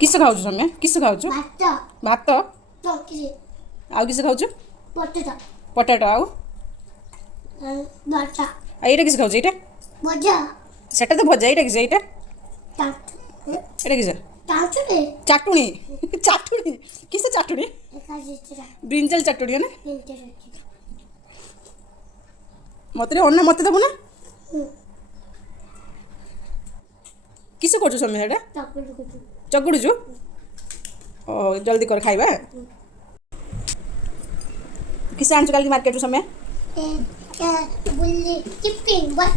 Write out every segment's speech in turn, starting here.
किस खाऊ समय किस खाऊ भात आउ किस खाऊ पटेटो आउ ये किस खाऊ ये सेटा तो भजा ये किस ये किस चाटुणी चाटुणी किस चाटुणी ब्रिंजल चाटुणी है ना मत अन्न मत देबू ना किस कर समय चकुड़ुचु ओ जल्दी कर खाइबा किस आनछु काल मार्केट समय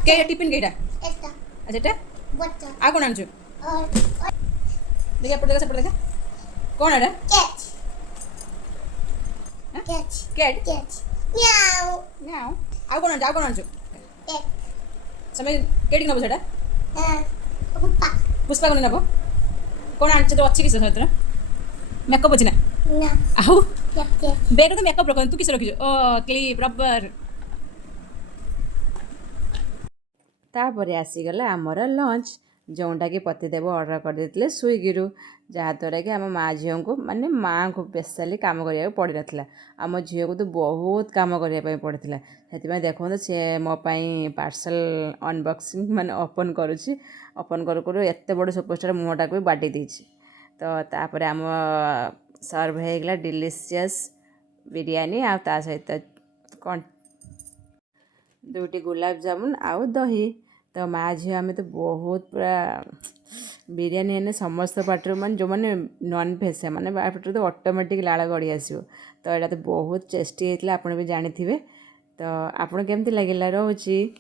के टिफिन केटा अच्छा एटा आ कोन आनछु देखा पड़ देखा कौन है कैट म्याऊ आ कौन आनछु समय केडी नबो सेटा पुष्पा को नबो कौन आनछ तो अच्छी किस सहित मेकअप अछि ना आउ बेग तो मेकअप रखन तू किस रखिजो ओ क्लिप रबर तापर आसीगला आमर लंच जोटा कि पतिदेव ऑर्डर कर देते स्विगी जहाँद्वारा कि आम माँ झील को माने माँ को स्पेशली कम करा पड़ ना आम झील को तो बहुत कम करने पड़ता से देखो सी मोपाई पार्सल अनबॉक्सिंग माने ओपन करुच्ची ओपन करू करू एत बड़ सुपरस्टार मुहटा को भी बाटी देछि तो तापर आम सर्व होगा डिलीशियस बिरयानी आ ता सहित कौन दुटी गुलाब जामुन आउ दही तो माँ झील आम तो बहुत पूरा बिरयानी है समस्त पार्टर मान जो मैंने नॉन भेज से मैंने पार्टर तो ऑटोमेटिक लाड़ गड़ी आसो तो यहाँ तो बहुत टेस्टी होता है आप भी जानी तो आपन केमती लगे रोची।